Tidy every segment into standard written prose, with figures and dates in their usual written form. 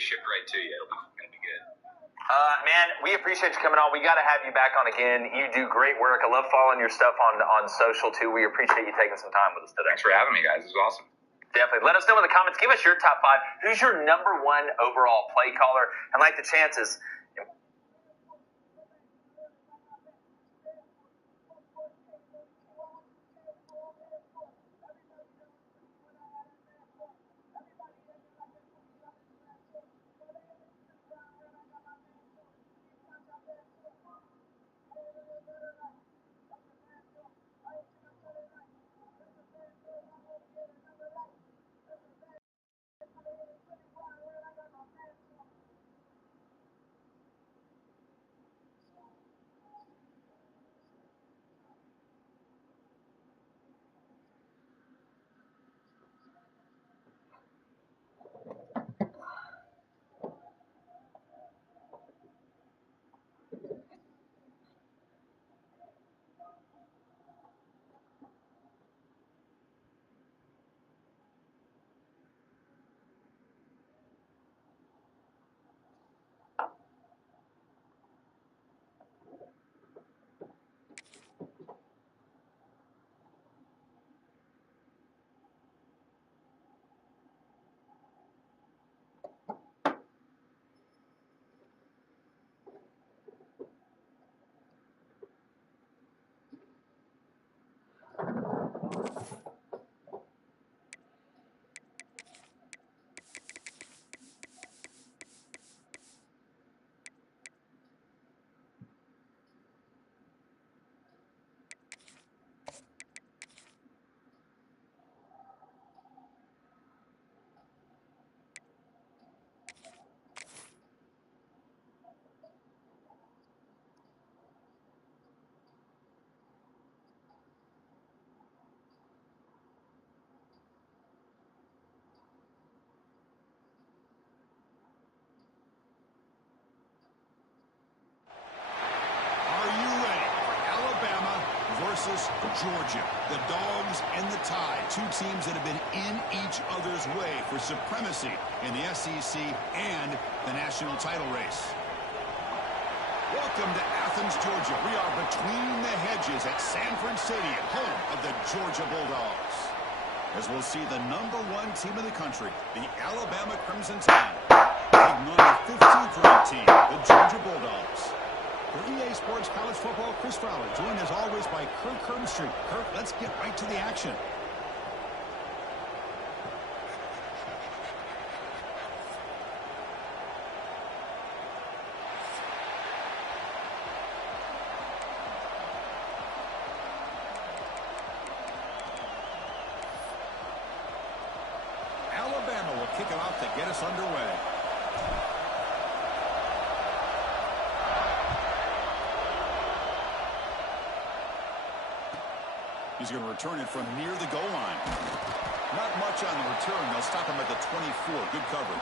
shipped right to you. It'll be good. Man, we appreciate you coming on. We got to have you back on again. You do great work. I love following your stuff on social, too. We appreciate you taking some time with us today. Thanks for having me, guys. This was awesome. Definitely. Let us know in the comments. Give us your top 5. Who's your number 1 overall play caller? And like the chances... Georgia, the Dogs and the Tide, 2 teams that have been in each other's way for supremacy in the SEC and the national title race. Welcome to Athens, Georgia. We are between the hedges at Sanford Stadium, home of the Georgia Bulldogs. As we'll see the number 1 team in the country, the Alabama Crimson Tide, taking on the 15th ranked team, the Georgia Bulldogs. For EA Sports College Football, Chris Fowler, joined as always by Kirk Herbstreit. Kirk, let's get right to the action. Alabama will kick it off to get us underway. He's going to return it from near the goal line. Not much on the return. They'll stop him at the 24. Good coverage.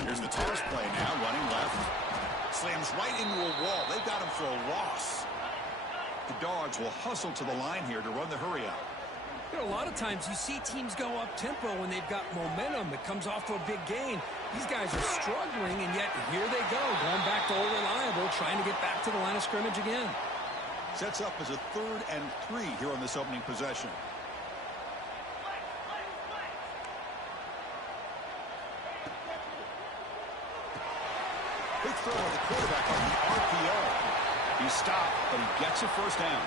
Here's the toss play now, running left. Slams right into a wall. They've got him for a loss. The Dogs will hustle to the line here to run the hurry out. You know, a lot of times you see teams go up-tempo when they've got momentum that comes off to a big gain. These guys are struggling, and yet here they go, going back to old reliable, trying to get back to the line of scrimmage again. Sets up as a 3rd and 3 here on this opening possession. Big throw of the quarterback on the RPO. He stopped, but he gets a first down.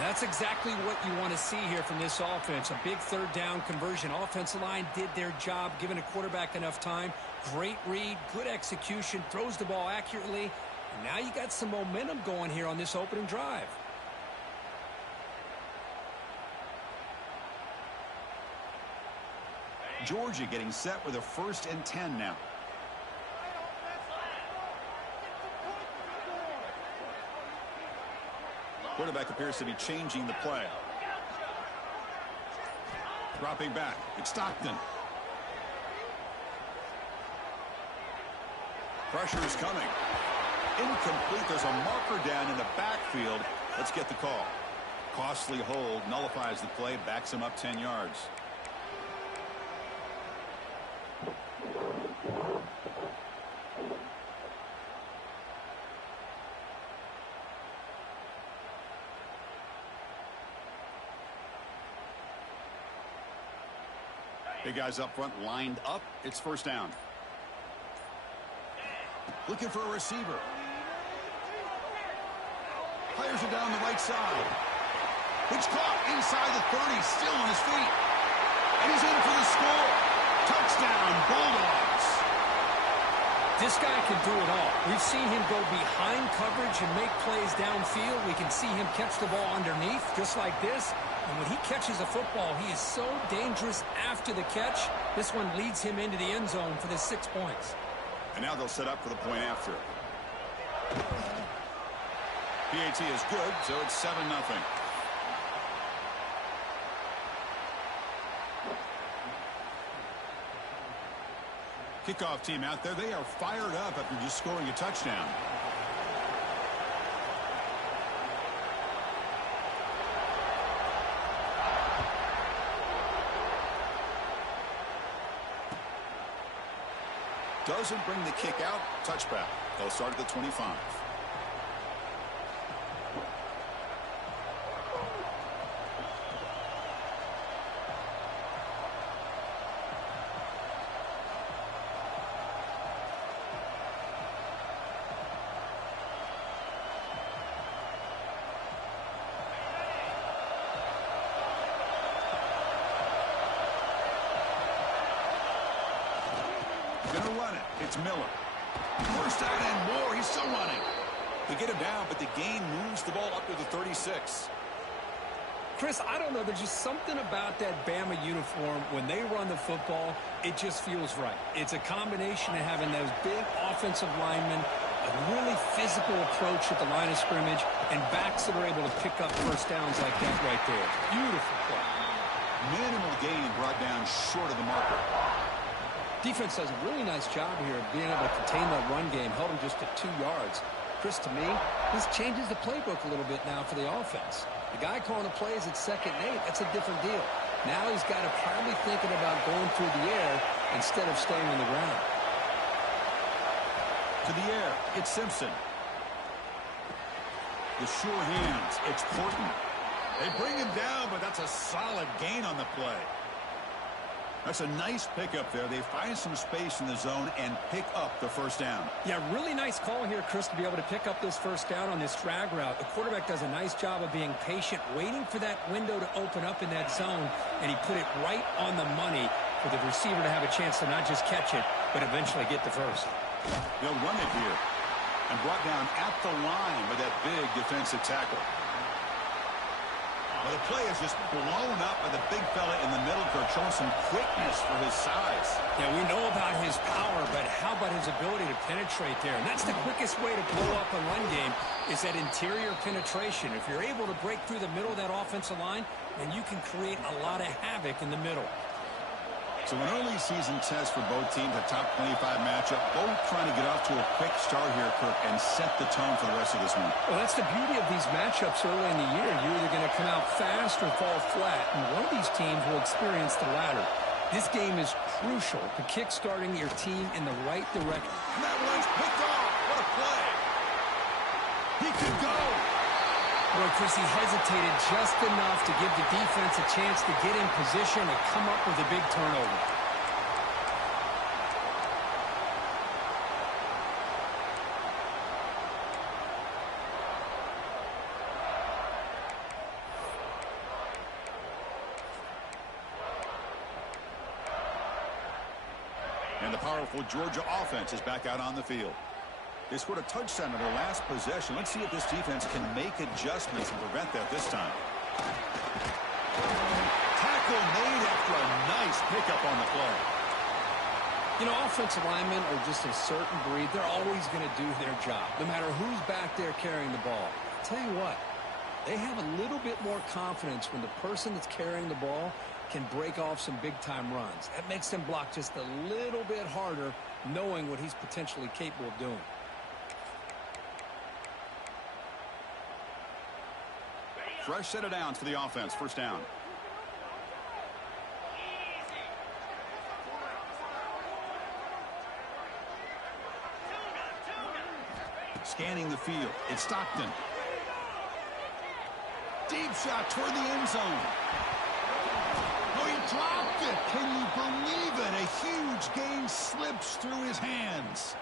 That's exactly what you want to see here from this offense. A big 3rd down conversion. Offensive line did their job, giving a quarterback enough time. Great read, good execution, throws the ball accurately. And now you got some momentum going here on this opening drive. Georgia getting set with a 1st and 10 now. Quarterback appears to be changing the play. Dropping back. It's Stockton. Pressure is coming. Incomplete. There's a marker down in the backfield. Let's get the call. Costly hold. Nullifies the play. Backs him up 10 yards. Big guys up front lined up. It's first down. Looking for a receiver. Fires it down the right side. It's caught inside the 30, still on his feet. And he's in for the score. Touchdown, Bulldogs. This guy can do it all. We've seen him go behind coverage and make plays downfield. We can see him catch the ball underneath, just like this. And when he catches a football, he is so dangerous after the catch. This one leads him into the end zone for the 6 points. And now they'll set up for the point after. PAT is good, so it's 7-0. Kickoff team out there. They are fired up after just scoring a touchdown. Doesn't bring the kick out. Touchback. They'll start at the 25. Gonna run it. It's Miller. First down and more. He's still running. They get him down, but the gain moves the ball up to the 36. Chris, I don't know. There's just something about that Bama uniform. When they run the football, it just feels right. It's a combination of having those big offensive linemen, a really physical approach at the line of scrimmage, and backs that are able to pick up first downs like that right there. Beautiful play. Minimal gain brought down short of the marker. Defense does a really nice job here of being able to contain that run game, held him just to 2 yards. Chris, to me, this changes the playbook a little bit now for the offense. The guy calling the plays at 2nd and 8, that's a different deal. Now he's got to probably thinking about going through the air instead of staying on the ground. To the air, it's Simpson. The sure hands, it's Porton. They bring him down, but that's a solid gain on the play. That's a nice pickup there. They find some space in the zone and pick up the first down. Yeah, really nice call here, Chris, to be able to pick up this first down on this drag route. The quarterback does a nice job of being patient, waiting for that window to open up in that zone, and he put it right on the money for the receiver to have a chance to not just catch it, but eventually get the first. They'll run it here and brought down at the line by that big defensive tackle. Well, the play is just blown up by the big fella in the middle, Kirk, showing some quickness for his size. Yeah, we know about his power, but how about his ability to penetrate there? And that's the quickest way to blow up a run game is that interior penetration. If you're able to break through the middle of that offensive line, then you can create a lot of havoc in the middle. So an early season test for both teams, a top 25 matchup, both trying to get off to a quick start here, Kirk, and set the tone for the rest of this one. Well, that's the beauty of these matchups early in the year. You're either going to come out fast or fall flat, and one of these teams will experience the latter. This game is crucial to kick-starting your team in the right direction. And that one's picked off. What a play. He could go. Boy, Chris, he hesitated just enough to give the defense a chance to get in position and come up with a big turnover. And the powerful Georgia offense is back out on the field. They scored a touchdown in their last possession. Let's see if this defense can make adjustments and prevent that this time. Tackle made after a nice pickup on the play. You know, offensive linemen are just a certain breed. They're always going to do their job, no matter who's back there carrying the ball. I'll tell you what, they have a little bit more confidence when the person that's carrying the ball can break off some big-time runs. That makes them block just a little bit harder, knowing what he's potentially capable of doing. Fresh set of downs for the offense. First down. Scanning the field. It's Stockton. Deep shot toward the end zone. Oh, he dropped it. Can you believe it? A huge gain slips through his hands.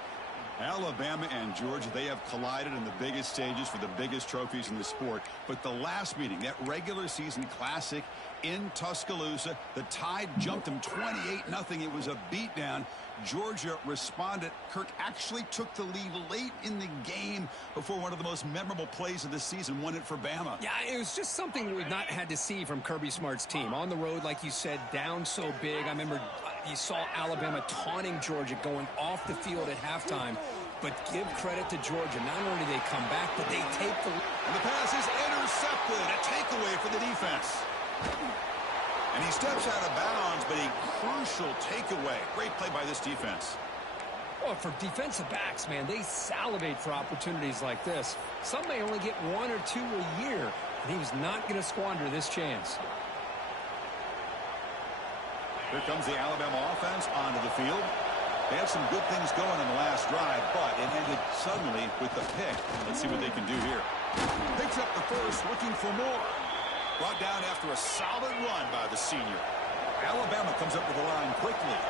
Alabama and Georgia, they have collided in the biggest stages for the biggest trophies in the sport. But the last meeting, that regular season classic in Tuscaloosa, the Tide jumped them 28-0. It was a beatdown. Georgia responded. Kirk actually took the lead late in the game before one of the most memorable plays of the season won it for Bama. Yeah, it was just something we've not had to see from Kirby Smart's team. On the road, like you said, down so big. I remember you saw Alabama taunting Georgia going off the field at halftime. But give credit to Georgia. Not only do they come back, but they take the... And the pass is intercepted. A takeaway for the defense. And he steps out of bounds, but a crucial takeaway. Great play by this defense. Well, for defensive backs, man, they salivate for opportunities like this. Some may only get 1 or 2 a year, and he was not going to squander this chance. Here comes the Alabama offense onto the field. They had some good things going in the last drive, but it ended suddenly with the pick. Let's see what they can do here. Picks up the first, looking for more. Brought down after a solid run by the senior. Alabama comes up with the line quickly.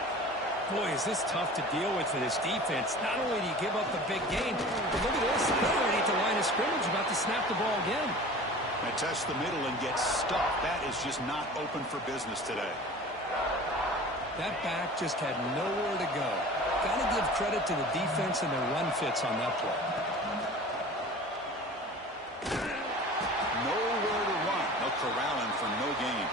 Boy, is this tough to deal with for this defense. Not only do you give up the big gain, but look at this. They're already at the line of scrimmage, about to snap the ball again. They test the middle and get stuffed. That is just not open for business today. That back just had nowhere to go. Got to give credit to the defense and their run fits on that play. Nowhere to run. No corralling for no gain.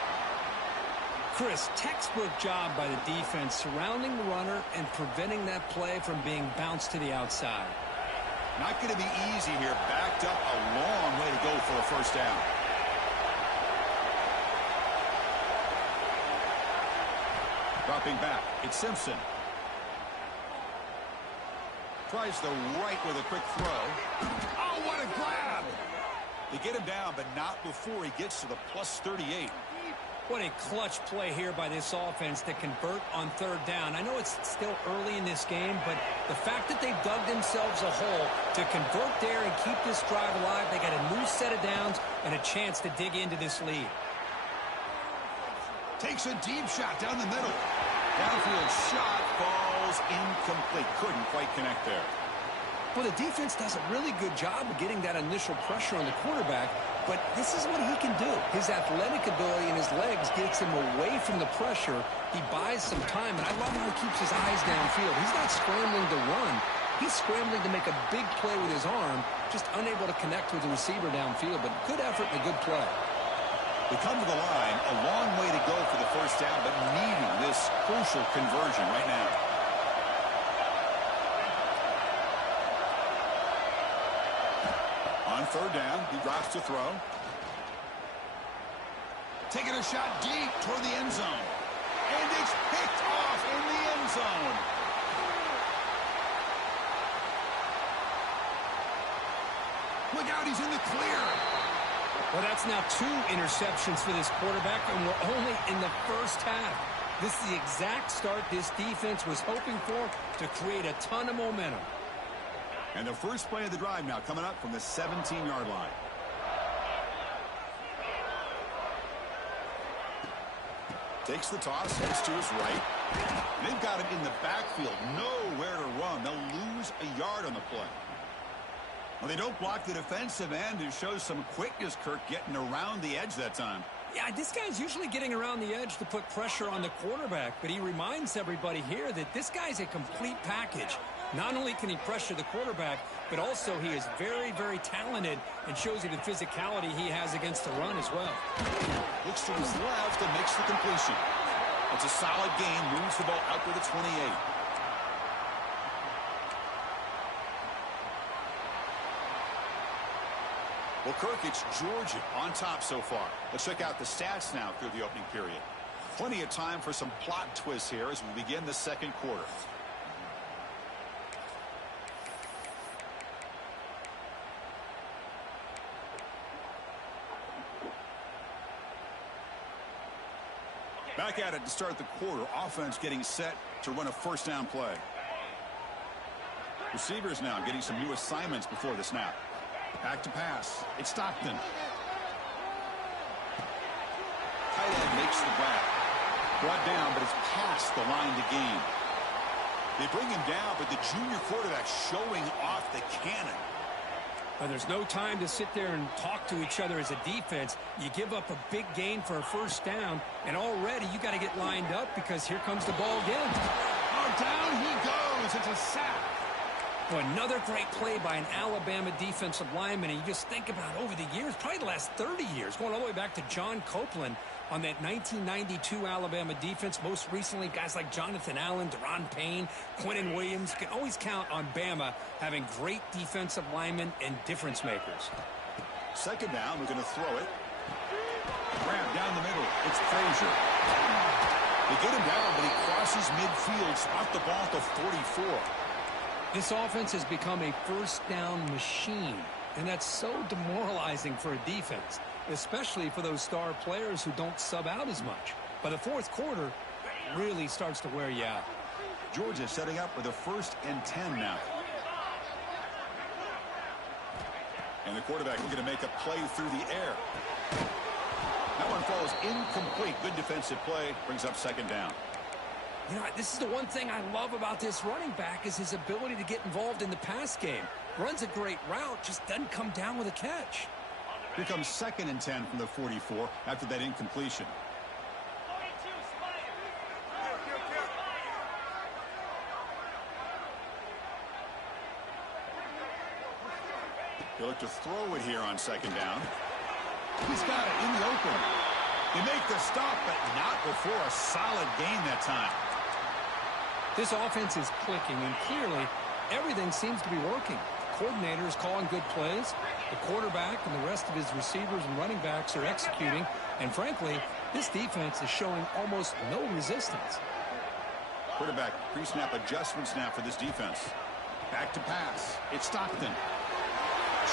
Chris, textbook job by the defense surrounding the runner and preventing that play from being bounced to the outside. Not going to be easy here. Backed up a long way to go for a first down. Dropping back, it's Simpson. Tries the right with a quick throw. Oh, what a grab! They get him down, but not before he gets to the +38. What a clutch play here by this offense to convert on third down. I know it's still early in this game, but the fact that they've dug themselves a hole to convert there and keep this drive alive, they got a new set of downs and a chance to dig into this lead. Takes a deep shot down the middle. Downfield shot falls incomplete. Couldn't quite connect there. Well, the defense does a really good job of getting that initial pressure on the quarterback, but this is what he can do. His athletic ability and his legs gets him away from the pressure. He buys some time, and I love how he keeps his eyes downfield. He's not scrambling to run. He's scrambling to make a big play with his arm, just unable to connect with the receiver downfield, but good effort and a good play. They come to the line, a long way to go for the first down, but needing this crucial conversion right now. On third down, he drops to throw. Taking a shot deep toward the end zone. And it's picked off in the end zone. Look out, he's in the clear. Well, that's now 2 interceptions for this quarterback, and we're only in the first half. This is the exact start this defense was hoping for to create a ton of momentum. And the first play of the drive now coming up from the 17-yard line. Takes the toss, heads to his right. They've got him in the backfield, nowhere to run. They'll lose a yard on the play. Well, they don't block the defensive end, who shows some quickness, Kirk, getting around the edge that time. Yeah, this guy's usually getting around the edge to put pressure on the quarterback, but he reminds everybody here that this guy's a complete package. Not only can he pressure the quarterback, but also he is very, very talented and shows you the physicality he has against the run as well. Looks to his left and makes the completion. It's a solid gain, moves the ball out to the 28. Well, Kirk, it's Georgia on top so far. Let's check out the stats now through the opening period. Plenty of time for some plot twists here as we begin the second quarter. Back at it to start the quarter. Offense getting set to run a first down play. Receivers now getting some new assignments before the snap. Back to pass. It's Stockton. Tight end makes the grab. Brought down, but it's past the line to gain. They bring him down, but the junior quarterback showing off the cannon. Well, there's no time to sit there and talk to each other as a defense. You give up a big gain for a first down, and already you got to get lined up because here comes the ball again. Oh, down he goes. It's a sack. Well, another great play by an Alabama defensive lineman, and you just think about over the years, probably the last 30 years, going all the way back to John Copeland on that 1992 Alabama defense. Most recently, guys like Jonathan Allen, Deron Payne, Quinnen Williams. You can always count on Bama having great defensive linemen and difference makers. Second down, we're going to throw it. Grab down the middle. It's Frazier. They get him down, but he crosses midfield, spot the ball at the 44. This offense has become a first down machine, and that's so demoralizing for a defense, especially for those star players who don't sub out as much. By the fourth quarter, it really starts to wear you out. Georgia setting up for the 1st and 10 now. And the quarterback looking to make a play through the air. That one falls incomplete. Good defensive play. Brings up second down. You know, this is the one thing I love about this running back is his ability to get involved in the pass game. Runs a great route, just doesn't come down with a catch. Here comes 2nd and 10 from the 44 after that incompletion. He'll look to throw it here on 2nd down. He's got it in the open. They make the stop, but not before a solid gain that time. This offense is clicking, and clearly everything seems to be working. The coordinator is calling good plays. The quarterback and the rest of his receivers and running backs are executing. And frankly, this defense is showing almost no resistance. Quarterback pre-snap adjustments now for this defense. Back to pass. It's Stockton.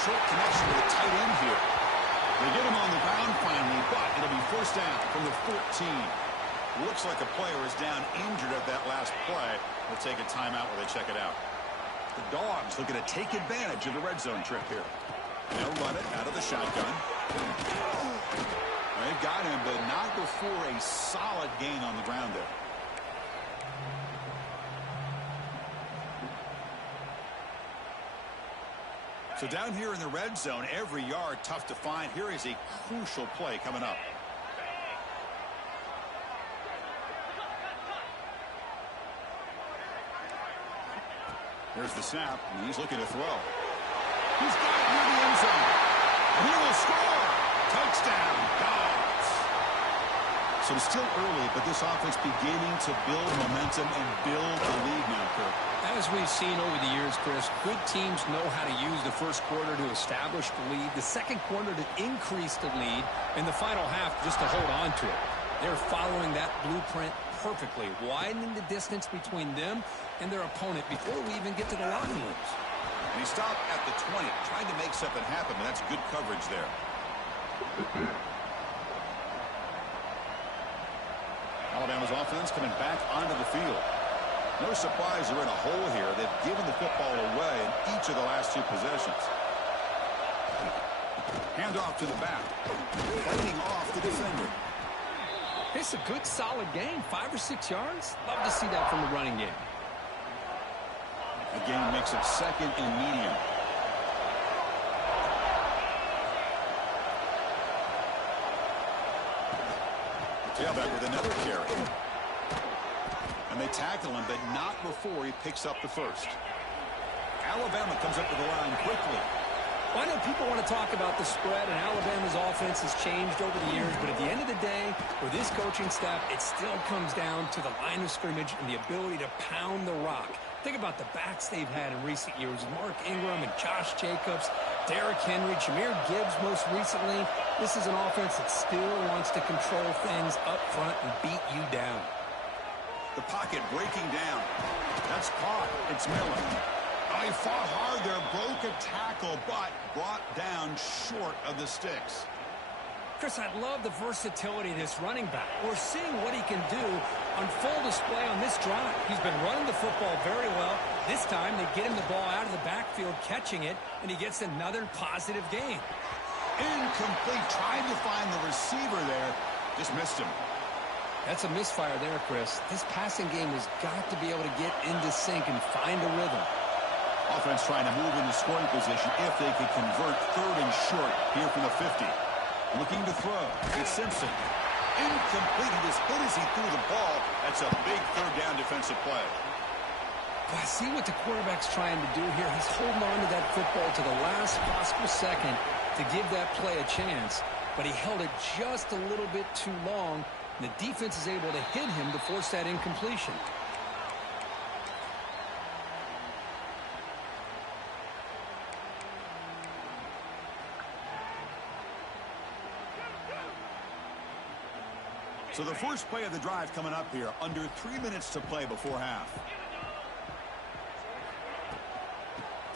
Short connection with a tight end here. They get him on the ground finally, but it'll be first down from the 14. Looks like a player is down injured at that last play. We'll take a timeout while they check it out. The Dogs looking to take advantage of the red zone trip here. They'll run it out of the shotgun. They've got him, but not before a solid gain on the ground there. So down here in the red zone, every yard tough to find. Here is a crucial play coming up. Here's the snap, and he's looking to throw. He's got it near the end zone. And he will score. Touchdown, Dogs. So it's still early, but this offense beginning to build momentum and build the lead now, Kirk. As we've seen over the years, Chris, good teams know how to use the first quarter to establish the lead, the second quarter to increase the lead, and the final half just to hold on to it. They're following that blueprint perfectly, widening the distance between them and their opponent before we even get to the locker rooms. And he stopped at the 20, trying to make something happen, and that's good coverage there. Alabama's offense coming back onto the field. No surprise they're in a hole here. They've given the football away in each of the last two possessions. Handoff to the back. Fighting off the defender. It's a good, solid game. 5 or 6 yards. Love to see that from the running game. The game makes it 2nd and medium. Tailback with another carry. And they tackle him, but not before he picks up the first. Alabama comes up to the line quickly. Well, I know people want to talk about the spread, and Alabama's offense has changed over the years, but at the end of the day, with this coaching staff, it still comes down to the line of scrimmage and the ability to pound the rock. Think about the backs they've had in recent years. Mark Ingram and Josh Jacobs, Derrick Henry, Jahmyr Gibbs most recently. This is an offense that still wants to control things up front and beat you down. The pocket breaking down. That's caught. It's Miller. Oh, he fought hard there, broke a tackle, but brought down short of the sticks. Chris, I love the versatility of this running back. We're seeing what he can do on full display on this drive. He's been running the football very well. This time, they get him the ball out of the backfield, catching it, and he gets another positive gain. Incomplete. Tried to find the receiver there. Just missed him. That's a misfire there, Chris. This passing game has got to be able to get into sync and find a rhythm. Offense trying to move into scoring position if they could convert 3rd and short here from the 50. Looking to throw. It's Simpson. Incomplete. He just hit as he threw the ball. That's a big 3rd down defensive play. I see what the quarterback's trying to do here. He's holding on to that football to the last possible second to give that play a chance, but he held it just a little bit too long, and the defense is able to hit him to force that incompletion. So the first play of the drive coming up here, under 3 minutes to play before half.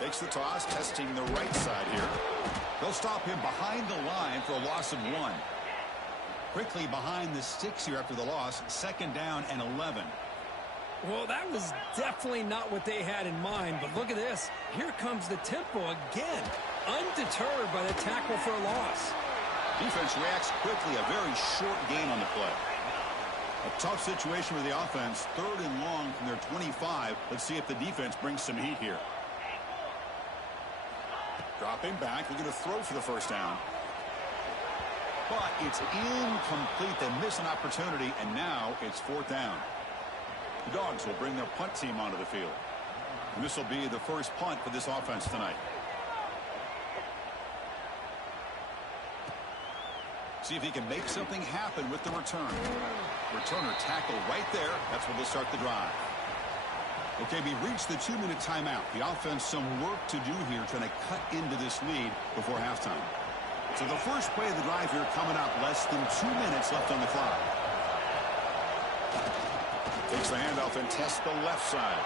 Takes the toss, testing the right side here. They'll stop him behind the line for a loss of 1. Quickly behind the sticks here after the loss, 2nd down and 11. Well, that was definitely not what they had in mind, but look at this. Here comes the tempo again, undeterred by the tackle for a loss. Defense reacts quickly, a very short gain on the play. A tough situation for the offense, 3rd and long from their 25. Let's see if the defense brings some heat here. Dropping back, looking to throw for the 1st down. But it's incomplete. They miss an opportunity, and now it's 4th down. The Dogs will bring their punt team onto the field. And this will be the first punt for this offense tonight. See if he can make something happen with the return. Returner tackled right there. That's where they'll start the drive. Okay, we reached the 2-minute timeout. The offense some work to do here, trying to cut into this lead before halftime. So the first play of the drive here coming up, less than 2 minutes left on the clock. Takes the handoff and tests the left side.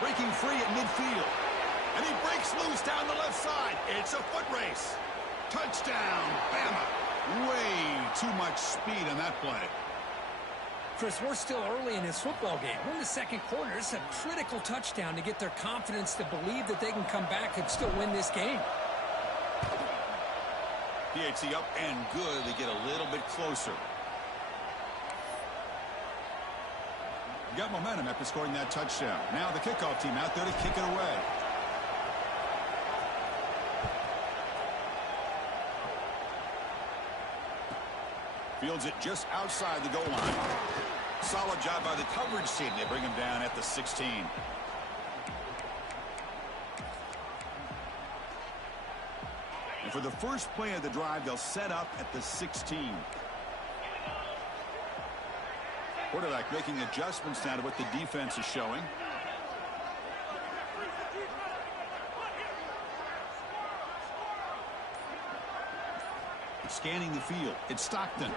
Breaking free at midfield. And he breaks loose down the left side. It's a foot race. Touchdown, Bama. Way too much speed on that play. Chris, we're still early in this football game. We're in the 2nd quarter. It's a critical touchdown to get their confidence to believe that they can come back and still win this game. PAT up and good. They get a little bit closer. Got momentum after scoring that touchdown. Now the kickoff team out there to kick it away. Fields it just outside the goal line. Solid job by the coverage team. They bring him down at the 16. And for the first play of the drive, they'll set up at the 16. Quarterback making adjustments now to what the defense is showing. Scanning the field. It's Stockton.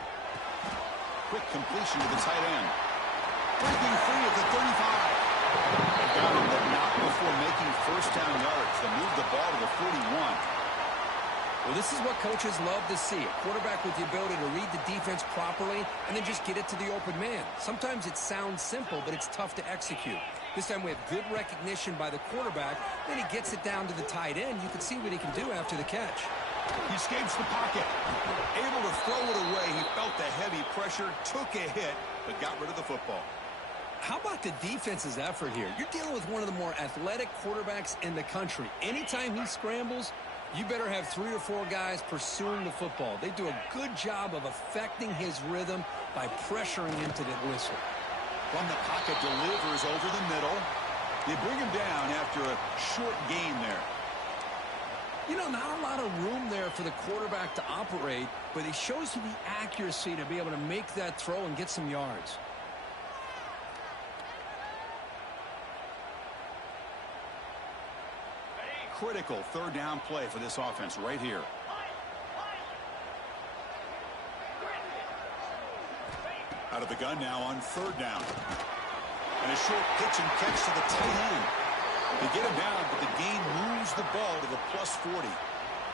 Quick completion to the tight end. Breaking free at the 35. They got him, but not before making 1st down yards. They move the ball to the 41. Well, this is what coaches love to see. A quarterback with the ability to read the defense properly and then just get it to the open man. Sometimes it sounds simple, but it's tough to execute. This time we have good recognition by the quarterback. Then he gets it down to the tight end. You can see what he can do after the catch. He escapes the pocket. Able to throw it away. He felt the heavy pressure, took a hit, but got rid of the football. How about the defense's effort here? You're dealing with one of the more athletic quarterbacks in the country. Anytime he scrambles, you better have 3 or 4 guys pursuing the football. They do a good job of affecting his rhythm by pressuring him to the whistle. From the pocket, delivers over the middle. They bring him down after a short gain there. You know, not a lot of room there for the quarterback to operate, but he shows you the accuracy to be able to make that throw and get some yards. critical third down play for this offense right here. Out of the gun now on third down. And a short pitch and catch to the tight end. They get him down, but the gain moves the ball to the plus 40.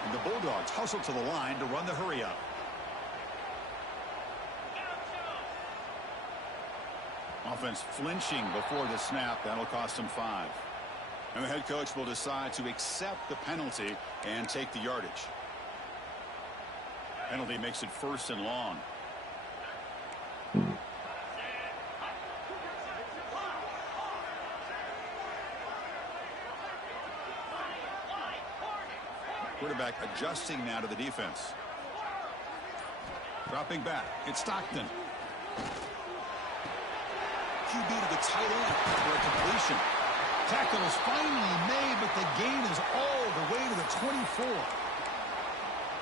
And the Bulldogs hustle to the line to run the hurry up. Offense flinching before the snap. That'll cost them 5. And the head coach will decide to accept the penalty and take the yardage. Penalty makes it 1st and long. Quarterback adjusting now to the defense. Dropping back. It's Stockton. QB to the tight end for a completion. Tackle is finally made, but the gain is all the way to the 24.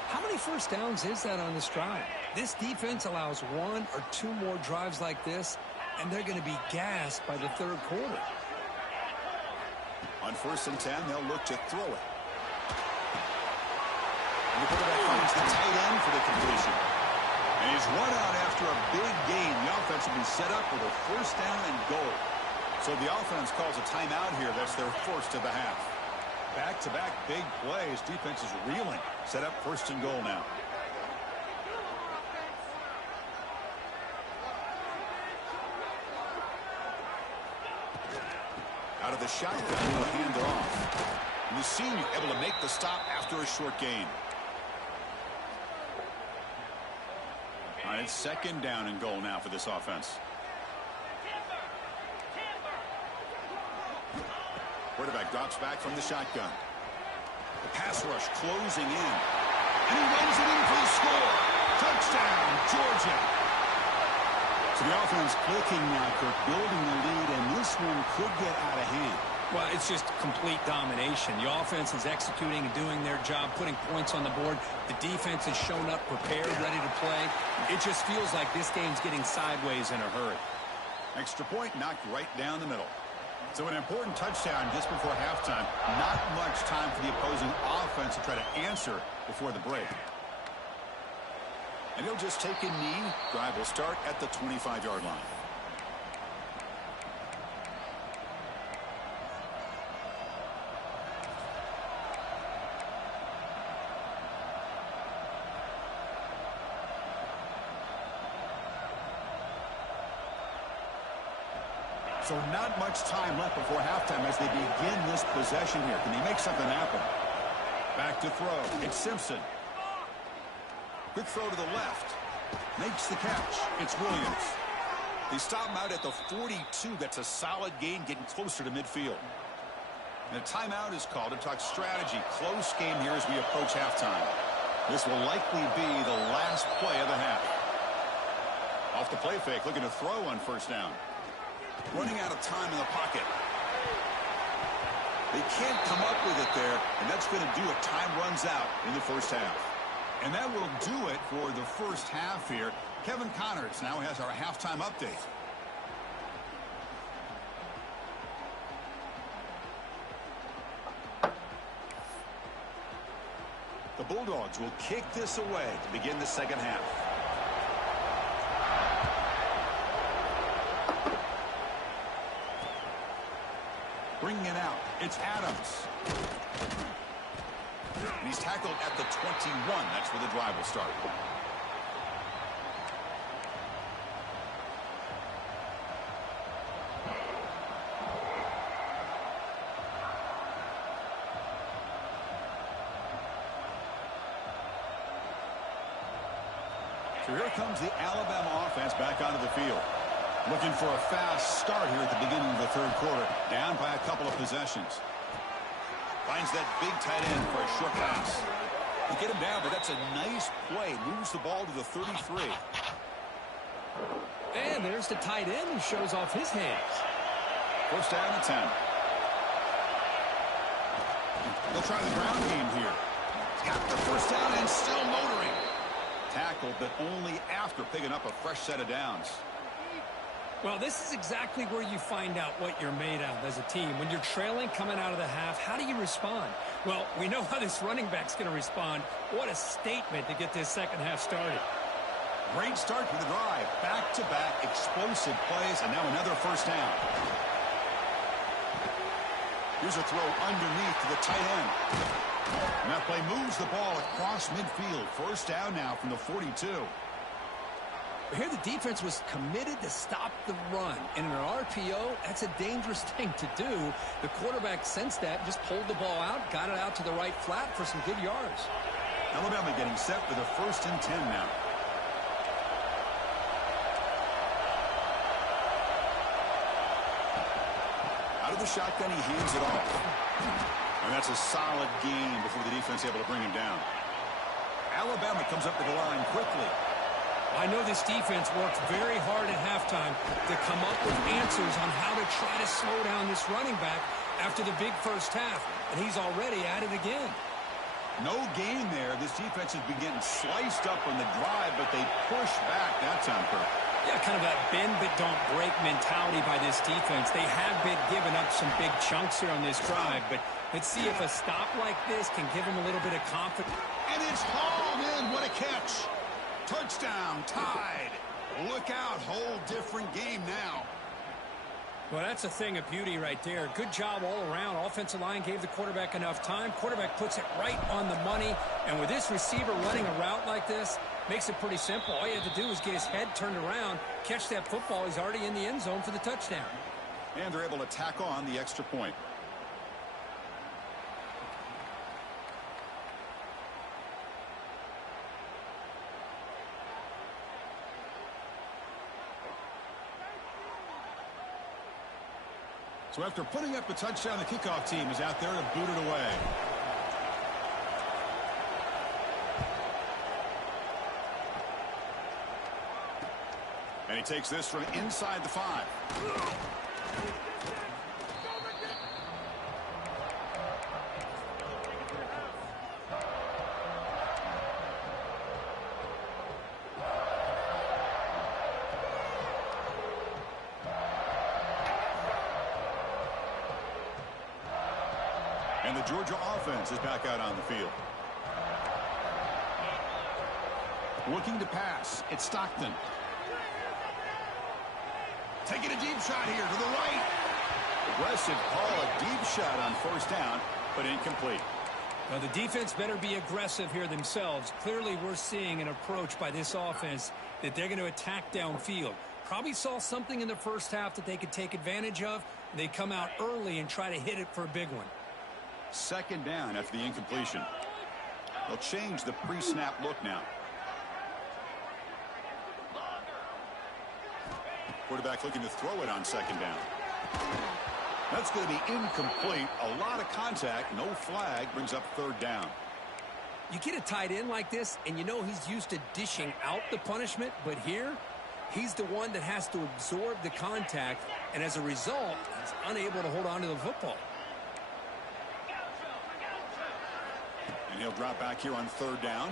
How many first downs is that on this drive? This defense allows 1 or 2 more drives like this, and they're going to be gassed by the third quarter. On 1st and 10, they'll look to throw it. And the quarterback finds the tight end for the completion. And he's run out after a big gain. The offense will be set up with a 1st down and goal. So the offense calls a timeout here. That's their 1st of the half. Back-to-back big plays. Defense is reeling. Set up 1st and goal now. Out of the shotgun, he'll hand it off. And the senior able to make the stop after a short gain. All right, it's 2nd down and goal now for this offense. Quarterback drops back from the shotgun. The pass rush closing in. And he runs it in for the score. Touchdown, Georgia. So the offense clicking now, Kirk, building the lead, and this one could get out of hand. Well, it's just complete domination. The offense is executing and doing their job, putting points on the board. The defense has shown up, prepared, ready to play. It just feels like this game's getting sideways in a hurry. Extra point knocked right down the middle. So an important touchdown just before halftime. Not much time for the opposing offense to try to answer before the break. And he'll just take a knee. Drive will start at the 25-yard line. So not much time left before halftime as they begin this possession here. Can they make something happen? Back to throw. It's Simpson. Quick throw to the left. Makes the catch. It's Williams. They stop him out at the 42. That's a solid gain, getting closer to midfield. And a timeout is called to talk strategy. Close game here as we approach halftime. This will likely be the last play of the half. Off the play fake, looking to throw on 1st down. Running out of time in the pocket. They can't come up with it there, and that's going to do it. Time runs out in the 1st half. And that will do it for the 1st half here. Kevin Connors now has our halftime update. The Bulldogs will kick this away to begin the 2nd half. Bringing it out. It's Adams. And he's tackled at the 21. That's where the drive will start. So here comes the Alabama offense back onto the field. Looking for a fast start here at the beginning of the 3rd quarter. Down by a couple of possessions. Finds that big tight end for a short pass. They get him down, but that's a nice play. Moves the ball to the 33. And there's the tight end who shows off his hands. 1st down and 10. They'll try the ground game here. He's got the 1st down and still motoring. Tackled, but only after picking up a fresh set of downs. Well, this is exactly where you find out what you're made of as a team. When you're trailing coming out of the half, how do you respond? Well, we know how this running back's going to respond. What a statement to get this second half started. Great start for the drive. Back-to-back explosive plays, and now another first down. Here's a throw underneath to the tight end. And that play moves the ball across midfield. First down now from the 42. Here the defense was committed to stop the run. And in an RPO, that's a dangerous thing to do. The quarterback sensed that, just pulled the ball out, got it out to the right flat for some good yards. Alabama getting set for the 1st and 10 now. Out of the shotgun, he hands it off. And that's a solid gain before the defense able to bring him down. Alabama comes up to the line quickly. I know this defense worked very hard at halftime to come up with answers on how to try to slow down this running back after the big first half, and he's already at it again. No gain there. This defense has been getting sliced up on the drive, but they push back that time, Kirk. Yeah, kind of that bend but don't break mentality by this defense. They have been giving up some big chunks here on this drive, but let's see if a stop like this can give them a little bit of confidence. And it's hauled in. What a catch. Touchdown, tied. Look out, whole different game now. Well, that's a thing of beauty right there. Good job all around. Offensive line gave the quarterback enough time. Quarterback puts it right on the money. And with this receiver running a route like this, makes it pretty simple. All you have to do is get his head turned around, catch that football. He's already in the end zone for the touchdown. And they're able to tack on the extra point. So after putting up the touchdown, the kickoff team is out there to boot it away. And he takes this from inside the 5. And the Georgia offense is back out on the field. Looking to pass. It's Stockton. Taking a deep shot here to the right. Aggressive call, a deep shot on first down, but incomplete. Well, the defense better be aggressive here themselves. Clearly, we're seeing an approach by this offense that they're going to attack downfield. Probably saw something in the first half that they could take advantage of. They come out early and try to hit it for a big one. Second down after the incompletion. They'll change the pre-snap look now. Quarterback looking to throw it on second down. That's going to be incomplete. A lot of contact. No flag. Brings up third down. You get a tight end like this, and you know he's used to dishing out the punishment, but here, he's the one that has to absorb the contact, and as a result, he's unable to hold on to the football. And he'll drop back here on third down.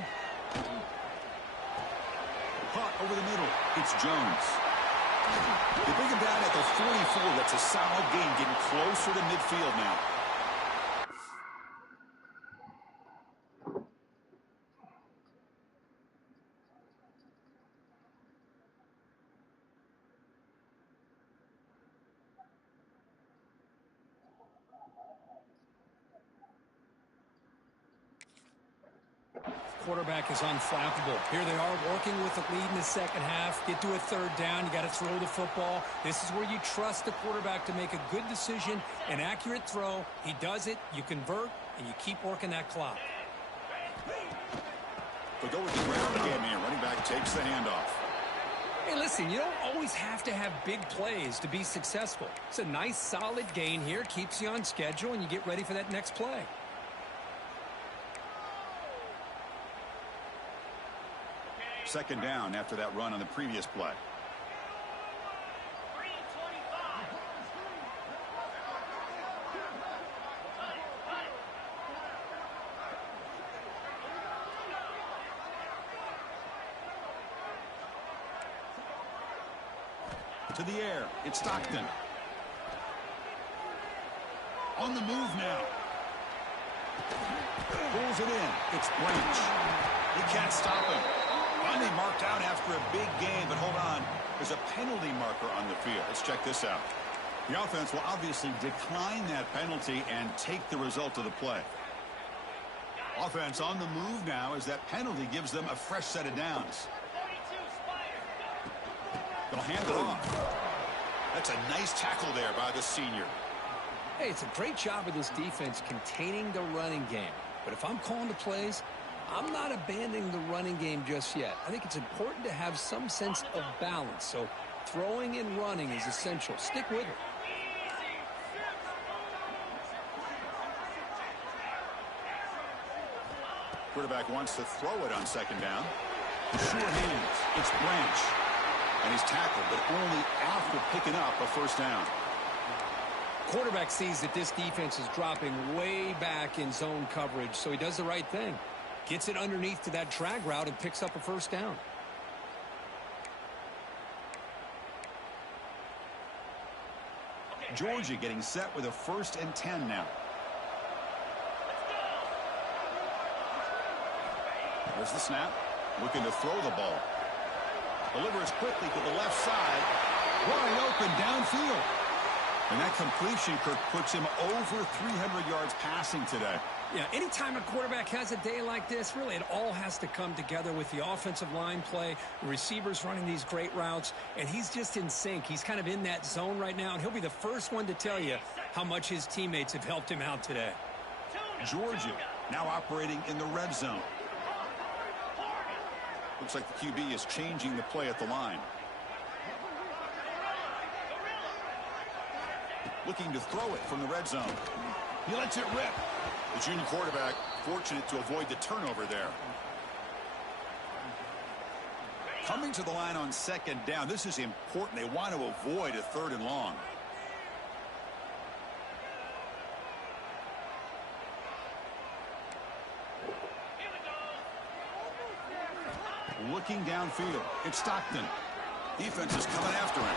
Caught over the middle. It's Jones. They bring him down at the 44. That's a solid gain, getting closer to midfield now. Quarterback is unflappable. Here they are working with the lead in the second half. Get to a third down. You got to throw the football. This is where you trust the quarterback to make a good decision, an accurate throw. He does it, you convert, and you keep working that clock. They'll go with the ground game here. Running back takes the handoff. Hey, listen, you don't always have to have big plays to be successful. It's a nice, solid gain here. Keeps you on schedule, and you get ready for that next play. Second down after that run on the previous play. to the air. It's Stockton. On the move now. Pulls it in. It's Branch. He can't stop him. Finally marked out after a big game, but hold on. There's a penalty marker on the field. Let's check this out. The offense will obviously decline that penalty and take the result of the play. Offense on the move now as that penalty gives them a fresh set of downs. They'll hand it off. That's a nice tackle there by the senior. Hey, it's a great job of this defense containing the running game. But if I'm calling the plays, I'm not abandoning the running game just yet. I think it's important to have some sense of balance. So throwing and running is essential. Stick with it. Quarterback wants to throw it on second down. Sure hands. It's Branch. And he's tackled, but only after picking up a first down. Quarterback sees that this defense is dropping way back in zone coverage, so he does the right thing. Gets it underneath to that drag route and picks up a first down. Georgia getting set with a 1st and 10 now. There's the snap. Looking to throw the ball. Delivers quickly to the left side. Wide open downfield. And that completion, Kirk, puts him over 300 yards passing today. Yeah, anytime a quarterback has a day like this, really it all has to come together with the offensive line play, the receivers running these great routes, and he's just in sync. He's kind of in that zone right now, and he'll be the first one to tell you how much his teammates have helped him out today. Georgia now operating in the red zone. Looks like the QB is changing the play at the line. Looking to throw it from the red zone. He lets it rip. The junior quarterback fortunate to avoid the turnover there. Coming to the line on second down. This is important. They want to avoid a 3rd and long. Looking downfield. It's Stockton. Defense is coming after him.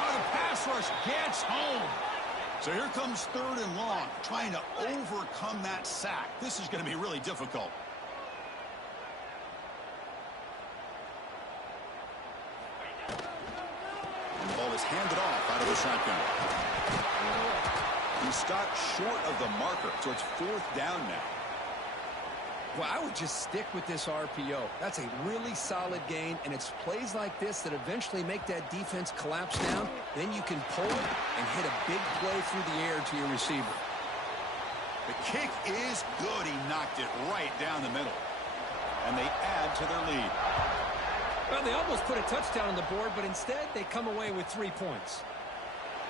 Oh, the pass rush gets home. So here comes 3rd and long, trying to overcome that sack. This is going to be really difficult. The ball is handed off out of the shotgun. He stopped short of the marker, so it's 4th down now. Well, I would just stick with this RPO. That's a really solid gain, and it's plays like this that eventually make that defense collapse down. Then you can pull it and hit a big play through the air to your receiver. The kick is good. He knocked it right down the middle. And they add to their lead. Well, they almost put a touchdown on the board, but instead they come away with 3 points.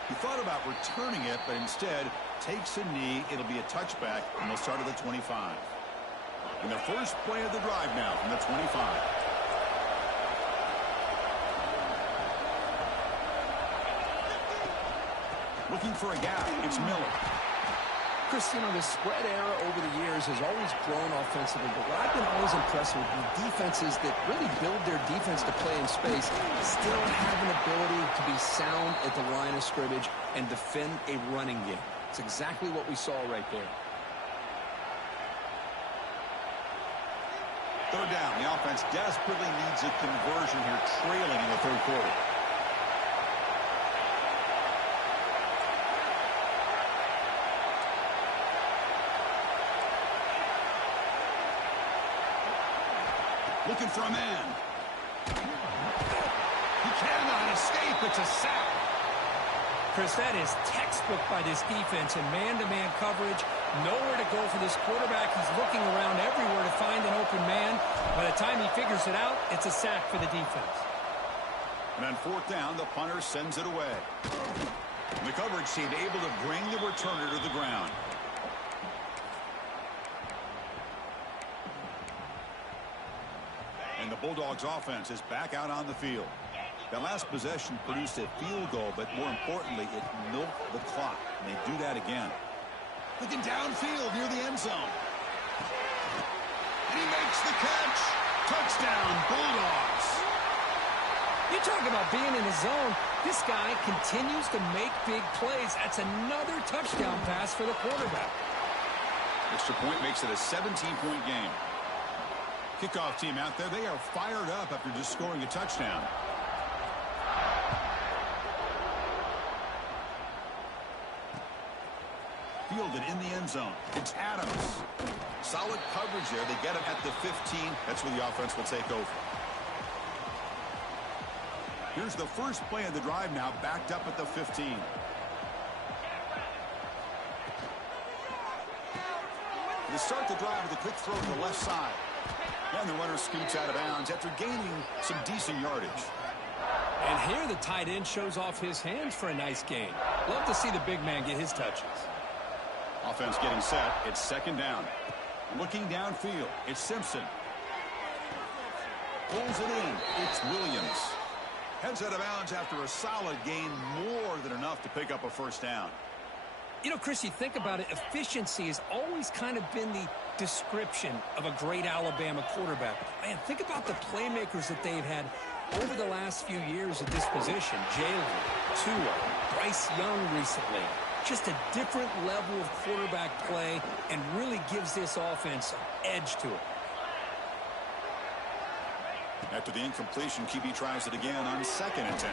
He thought about returning it, but instead takes a knee. It'll be a touchback, and they'll start at the 25. And the first play of the drive now from the 25. Looking for a gap. It's Miller. Chris, you know, the spread era over the years has always grown offensively, but what I've been always impressed with defenses that really build their defense to play in space still have an ability to be sound at the line of scrimmage and defend a running game. It's exactly what we saw right there. 3rd down. The offense desperately needs a conversion here, trailing in the 3rd quarter. Looking for a man. He cannot escape. It's a sack. Chris, that is textbook by this defense in man-to-man coverage. Nowhere to go for this quarterback. He's looking around everywhere to find an open man. By the time he figures it out, it's a sack for the defense. And on 4th down, the punter sends it away. And the coverage team able to bring the returner to the ground. And the Bulldogs offense is back out on the field. That last possession produced a field goal, but more importantly, it milked the clock. And they do that again. Looking downfield near the end zone. And he makes the catch. Touchdown, Bulldogs. You talk about being in the zone. This guy continues to make big plays. That's another touchdown pass for the quarterback. Extra point makes it a 17-point game. Kickoff team out there, they are fired up after just scoring a touchdown. Fielded in the end zone. It's Adams. Solid coverage there. They get him at the 15. That's where the offense will take over. Here's the first play of the drive now, backed up at the 15. They start the drive with a quick throw to the left side. And the runner scoots out of bounds after gaining some decent yardage. And here the tight end shows off his hands for a nice gain. Love to see the big man get his touches. Offense getting set. It's second down. Looking downfield. It's Simpson. Pulls it in. It's Williams. Heads out of bounds after a solid gain, more than enough to pick up a first down. You know, Chris, you think about it, efficiency has always kind of been the description of a great Alabama quarterback. Man, think about the playmakers that they've had over the last few years at this position. Jalen, Tua, Bryce Young recently. Just a different level of quarterback play and really gives this offense an edge to it. After the incompletion, QB tries it again on second and 10.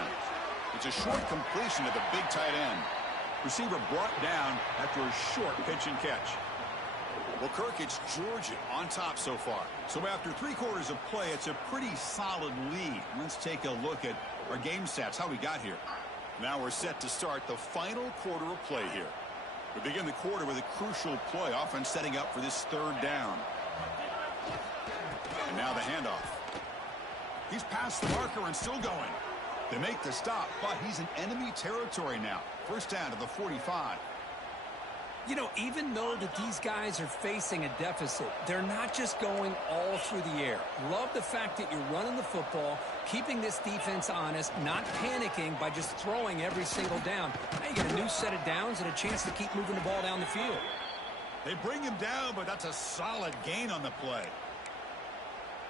It's a short completion to the big tight end. Receiver brought down after a short pitch and catch. Well, Kirk, it's Georgia on top so far. So after 3 quarters of play, it's a pretty solid lead. Let's take a look at our game stats, how we got here. Now we're set to start the final quarter of play here. We begin the quarter with a crucial play, offense setting up for this third down. And now the handoff. He's past the marker and still going. They make the stop, but he's in enemy territory now. First down to the 45. You know, even though that these guys are facing a deficit, they're not just going all through the air. Love the fact that you're running the football, keeping this defense honest, not panicking by just throwing every single down. Now you get a new set of downs and a chance to keep moving the ball down the field. They bring him down, but that's a solid gain on the play.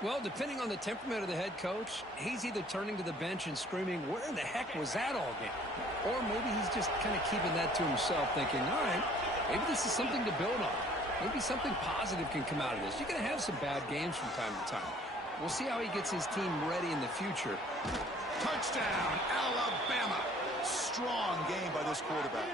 Well, depending on the temperament of the head coach, he's either turning to the bench and screaming, where the heck was that all game? Or maybe he's just kind of keeping that to himself, thinking, all right, maybe this is something to build on. Maybe something positive can come out of this. You're going to have some bad games from time to time. We'll see how he gets his team ready in the future. Touchdown, Alabama. Strong game by this quarterback.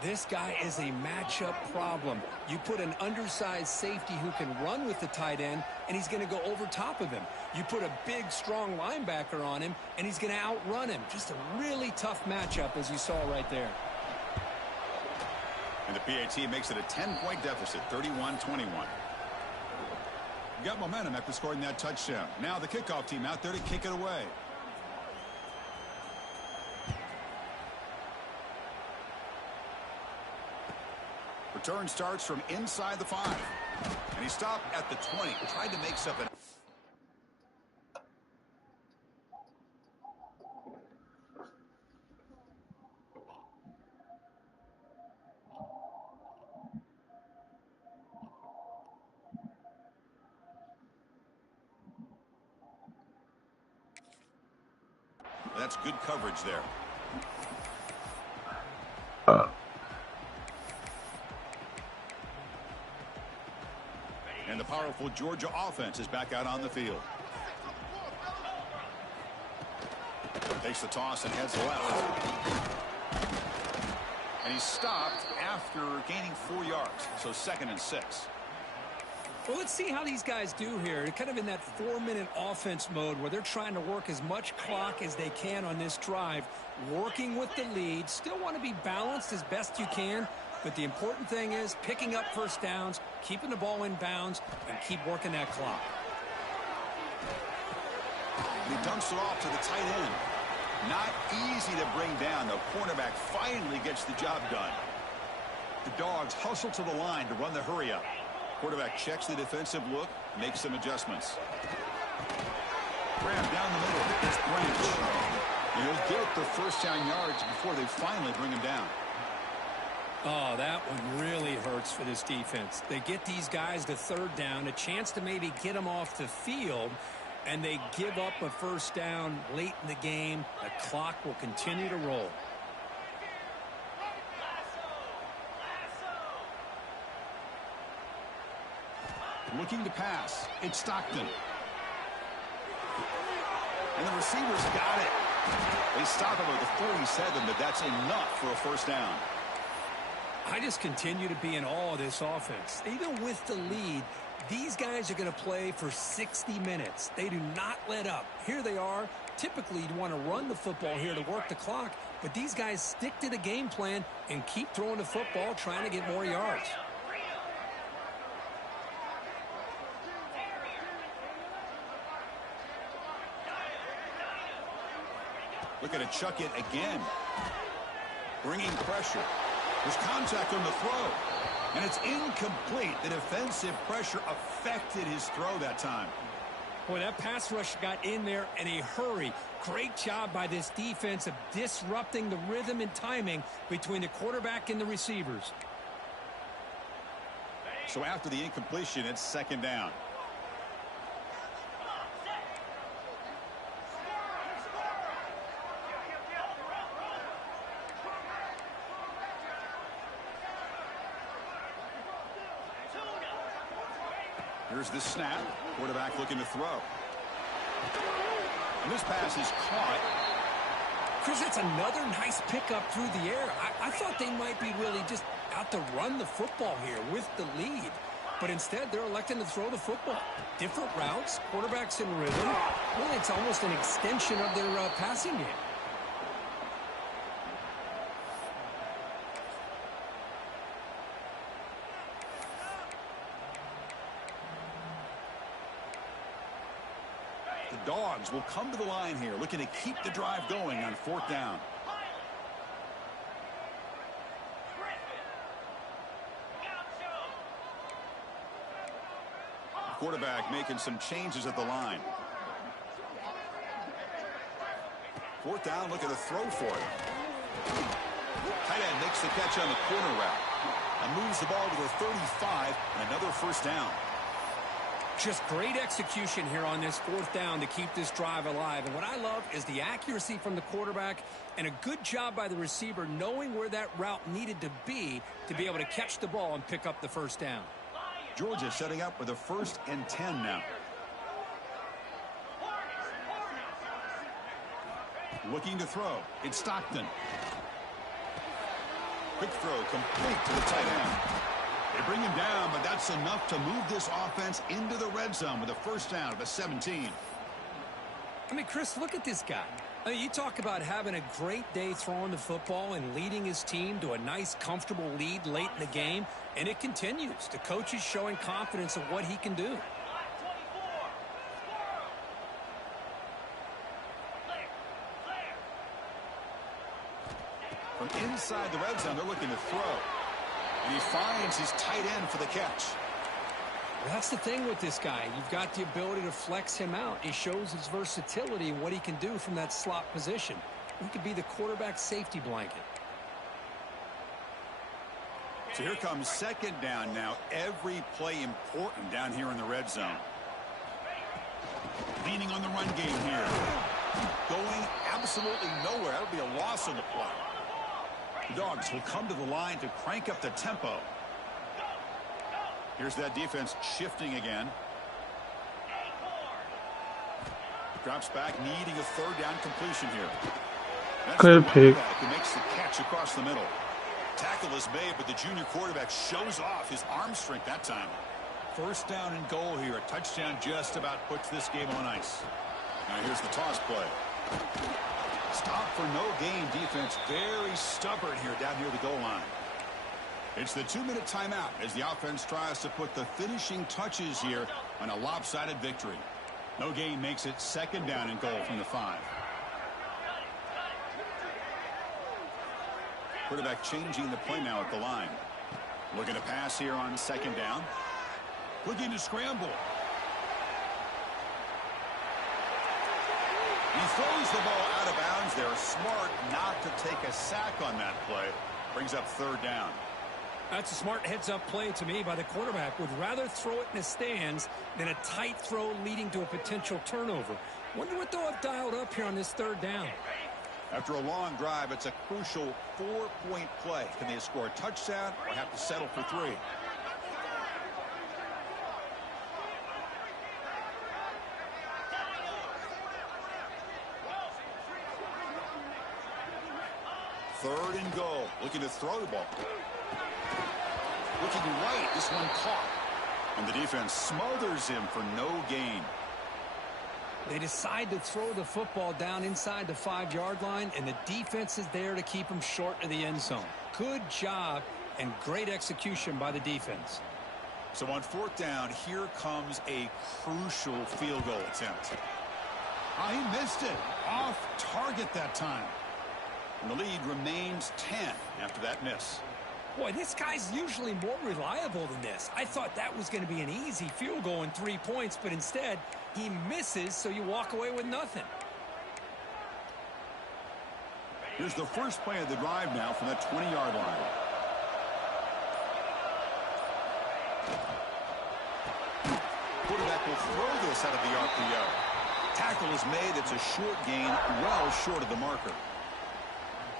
This guy is a matchup problem. You put an undersized safety who can run with the tight end, and he's going to go over top of him. You put a big, strong linebacker on him, and he's going to outrun him. Just a really tough matchup, as you saw right there. And the PAT makes it a 10-point deficit, 31-21. Got momentum after scoring that touchdown. Now the kickoff team out there to kick it away. Return starts from inside the 5. And he stopped at the 20. Tried to make something. That's good coverage there. And the powerful Georgia offense is back out on the field. Takes the toss and heads left. And he's stopped after gaining 4 yards. So 2nd and 6. Well, let's see how these guys do here. They're kind of in that 4-minute offense mode where they're trying to work as much clock as they can on this drive, working with the lead. Still want to be balanced as best you can, but the important thing is picking up first downs, keeping the ball in bounds, and keep working that clock. He dumps it off to the tight end. Not easy to bring down. The cornerback finally gets the job done. The Dogs hustle to the line to run the hurry up. Quarterback checks the defensive look, makes some adjustments. Grab down the middle. It's Branch. And he'll get the first down yards before they finally bring him down. Oh, that one really hurts for this defense. They get these guys to third down, a chance to maybe get them off the field, And they give up a first down late in the game. The clock will continue to roll. Looking to pass. It's Stockton. And the receivers got it. They stop him at the 47, but that's enough for a first down. I just continue to be in awe of this offense. Even with the lead, these guys are going to play for 60 minutes. They do not let up. Here they are. Typically, you'd want to run the football here to work the clock, but these guys stick to the game plan and keep throwing the football, trying to get more yards. Looking to chuck it again. Bringing pressure. There's contact on the throw. And it's incomplete. The defensive pressure affected his throw that time. Boy, that pass rush got in there in a hurry. Great job by this defense of disrupting the rhythm and timing between the quarterback and the receivers. So after the incompletion, it's second down. Here's the snap. Quarterback looking to throw. And this pass is caught. Chris, that's another nice pickup through the air. I thought they might be really just out to run the football here with the lead. But instead, they're electing to throw the football. Different routes, quarterbacks in rhythm. Really, it's almost an extension of their passing game. The Dogs will come to the line here, looking to keep the drive going on fourth down. The quarterback making some changes at the line. Fourth down, looking to throw for it. Tight end makes the catch on the corner route and moves the ball to the 35 and another first down. Just great execution here on this fourth down to keep this drive alive. And what I love is the accuracy from the quarterback and a good job by the receiver knowing where that route needed to be able to catch the ball and pick up the first down. Georgia setting up with a 1st and 10 now. Looking to throw. It's Stockton. Quick throw complete to the tight end. They bring him down, but that's enough to move this offense into the red zone with a first down at the 17. I mean, Chris, look at this guy. I mean, you talk about having a great day throwing the football and leading his team to a nice, comfortable lead late in the game, and it continues. The coach is showing confidence of what he can do. From inside the red zone, they're looking to throw. And he finds his tight end for the catch. Well, that's the thing with this guy. You've got the ability to flex him out. He shows his versatility and what he can do from that slot position. He could be the quarterback safety blanket. So here comes second down now. Every play important down here in the red zone. Leaning on the run game here. Going absolutely nowhere. That'll be a loss on the play. The Dogs will come to the line to crank up the tempo. Here's that defense shifting again. Drops back, needing a third down completion here. That's Good the pick. quarterback who makes the catch across the middle. Tackle is made, but the junior quarterback shows off his arm strength that time. First down and goal here. A touchdown just about puts this game on ice. Now here's the toss play. Stop for no gain defense. Very stubborn here down near the goal line. It's the 2-minute timeout as the offense tries to put the finishing touches here on a lopsided victory. No gain makes it second down and goal from the 5. Quarterback changing the play now at the line. Looking to pass here on second down. Looking to scramble. He throws the ball out of bounds. They're smart not to take a sack on that play. Brings up third down. That's a smart heads-up play to me by the quarterback. Would rather throw it in the stands than a tight throw leading to a potential turnover. Wonder what they'll have dialed up here on this third down. After a long drive, it's a crucial 4-point play. Can they score a touchdown or have to settle for 3? Third and goal. Looking to throw the ball. Looking right. This one caught. And the defense smothers him for no gain. They decide to throw the football down inside the 5-yard line, and the defense is there to keep him short of the end zone. Good job and great execution by the defense. So on 4th down, here comes a crucial field goal attempt. Oh, he missed it. Off target that time. And the lead remains 10 after that miss. Boy, this guy's usually more reliable than this. I thought that was going to be an easy field goal and 3 points, but instead he misses, so you walk away with nothing. Here's the first play of the drive now from that 20-yard line. Quarterback will throw this out of the RPO. Tackle is made. It's a short gain, well short of the marker.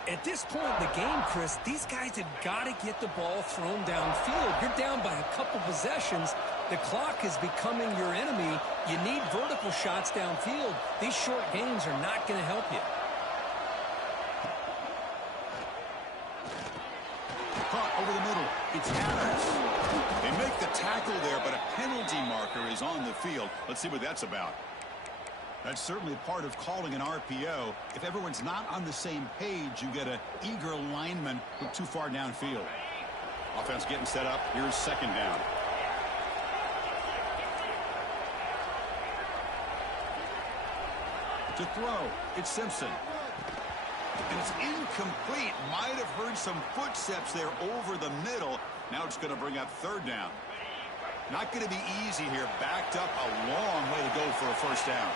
At this point in the game, Chris, these guys have got to get the ball thrown downfield. You're down by a couple possessions. The clock is becoming your enemy. You need vertical shots downfield. These short gains are not going to help you. Caught over the middle. It's Adams. They make the tackle there, but a penalty marker is on the field. Let's see what that's about. That's certainly part of calling an RPO. If everyone's not on the same page, you get an eager lineman who's too far downfield. Offense getting set up. Here's 2nd down. To throw, it's Simpson. And it's incomplete. Might have heard some footsteps there over the middle. Now it's going to bring up 3rd down. Not going to be easy here. Backed up a long way to go for a 1st down.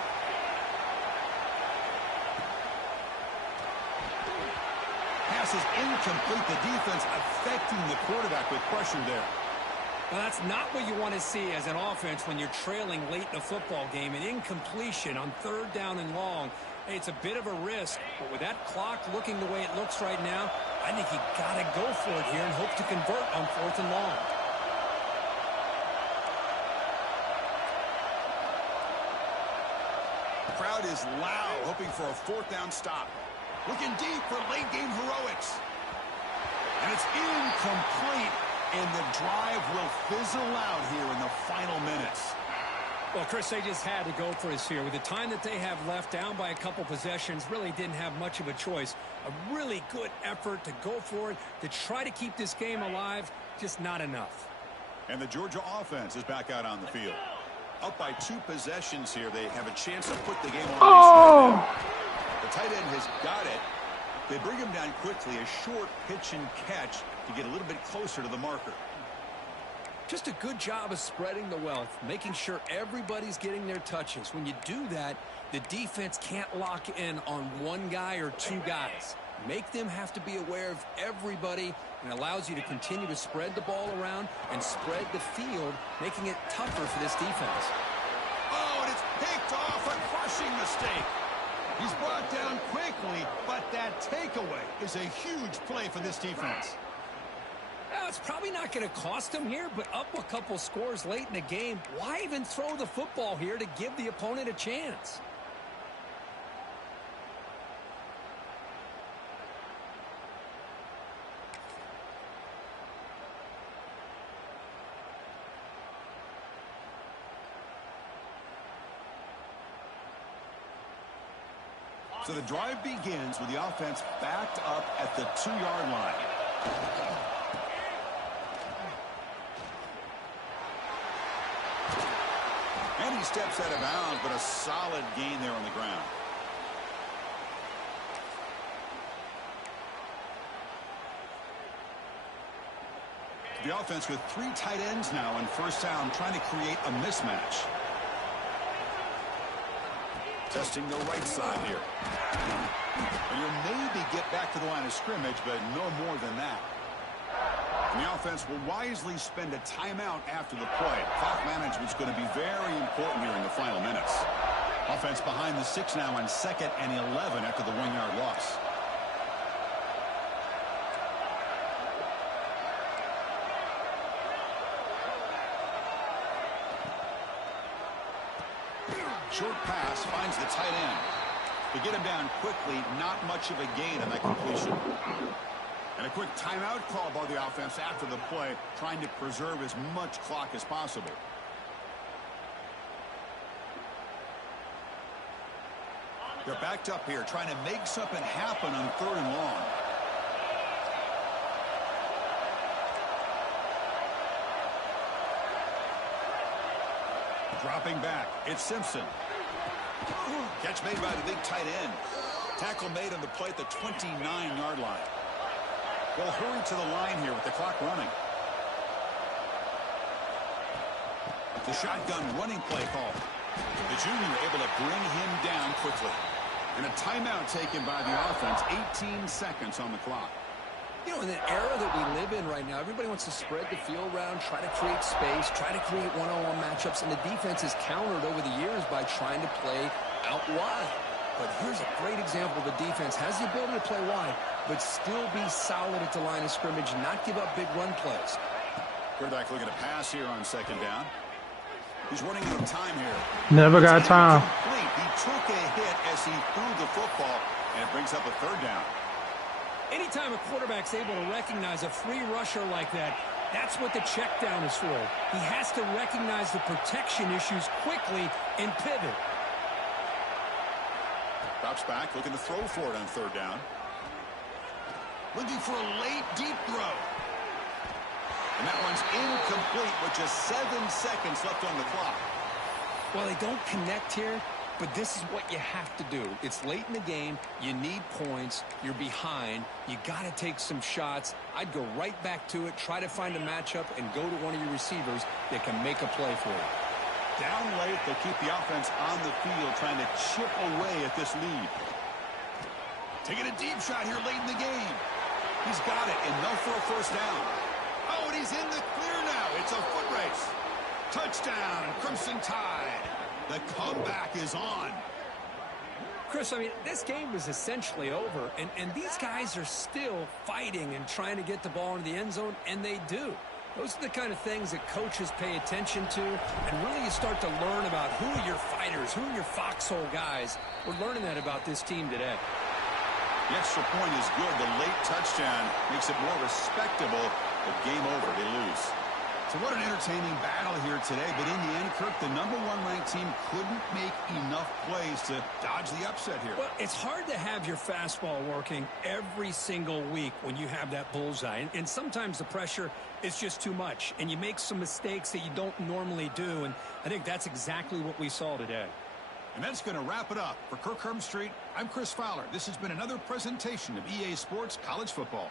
Pass is incomplete. The defense affecting the quarterback with pressure there. Well, that's not what you want to see as an offense when you're trailing late in a football game. An incompletion on 3rd down and long. Hey, it's a bit of a risk, but with that clock looking the way it looks right now, I think you got to go for it here and hope to convert on 4th and long. The crowd is loud, hoping for a 4th down stop. Looking deep for late game heroics. And it's incomplete, and the drive will fizzle out here in the final minutes. Well, Chris, they just had to go for this here. With the time that they have left, down by a couple possessions, really didn't have much of a choice. A really good effort to go for it, to try to keep this game alive, just not enough. And the Georgia offense is back out on the field. Up by 2 possessions here. They have a chance to put the game on ice. The tight end has got it. They bring him down quickly. A short pitch and catch to get a little bit closer to the marker. Just a good job of spreading the wealth, making sure everybody's getting their touches. When you do that, the defense can't lock in on 1 guy or 2 guys. Make them have to be aware of everybody, and allows you to continue to spread the ball around and spread the field, making it tougher for this defense. Oh, and it's picked off. A crushing mistake. He's brought down quickly, but that takeaway is a huge play for this defense. Well, it's probably not going to cost them here, but up a couple scores late in the game, why even throw the football here to give the opponent a chance? So the drive begins with the offense backed up at the 2-yard line. And he steps out of bounds, but a solid gain there on the ground. The offense with 3 tight ends now in 1st down, trying to create a mismatch. Testing the right side here. And you'll maybe get back to the line of scrimmage, but no more than that. And the offense will wisely spend a timeout after the play. Clock management's going to be very important here in the final minutes. Offense behind the 6 now on 2nd and 11 after the 1-yard loss. Short pass finds the tight end. To get him down quickly, not much of a gain on that completion. And a quick timeout call by the offense after the play, trying to preserve as much clock as possible. They're backed up here, trying to make something happen on 3rd and long. Dropping back, it's Simpson. Catch made by the big tight end. Tackle made on the play at the 29-yard line. They'll hurry to the line here with the clock running. The shotgun running play call. The junior able to bring him down quickly. And a timeout taken by the offense. 18 seconds on the clock. You know, in the era that we live in right now, everybody wants to spread the field around, try to create space, try to create one-on-one matchups, and the defense is countered over the years by trying to play out wide. But here's a great example. The defense has the ability to play wide, but still be solid at the line of scrimmage, not give up big run plays. Quarterback looking to pass here on 2nd down. He's running out of time here. Never got time. He took a hit as he threw the football, and it brings up a 3rd down. Anytime a quarterback's able to recognize a free rusher like that, that's what the check down is for. He has to recognize the protection issues quickly and pivot. Drops back, looking to throw for it on 3rd down. Looking for a late, deep throw. And that one's incomplete with just 7 seconds left on the clock. Well, they don't connect here, but this is what you have to do. It's late in the game. You need points. You're behind. You got to take some shots. I'd go right back to it, try to find a matchup, and go to one of your receivers that can make a play for you. Down late, they'll keep the offense on the field, trying to chip away at this lead. Taking a deep shot here late in the game. He's got it, and they'll throw 1st down. Oh, and he's in the clear now. It's a foot race. Touchdown, Crimson Tide. The comeback is on. Chris, I mean, this game is essentially over, and these guys are still fighting and trying to get the ball into the end zone, and they do. Those are the kind of things that coaches pay attention to, and really you start to learn about who are your fighters, who are your foxhole guys. We're learning that about this team today. The extra point is good. The late touchdown makes it more respectable, but game over. They lose. So what an entertaining battle here today, but in the end, Kirk, the #1 ranked team couldn't make enough plays to dodge the upset here. Well, it's hard to have your fastball working every single week when you have that bullseye, and sometimes the pressure is just too much, and you make some mistakes that you don't normally do, and I think that's exactly what we saw today. And that's going to wrap it up. For Kirk Herbstreit, I'm Chris Fowler. This has been another presentation of EA Sports College Football.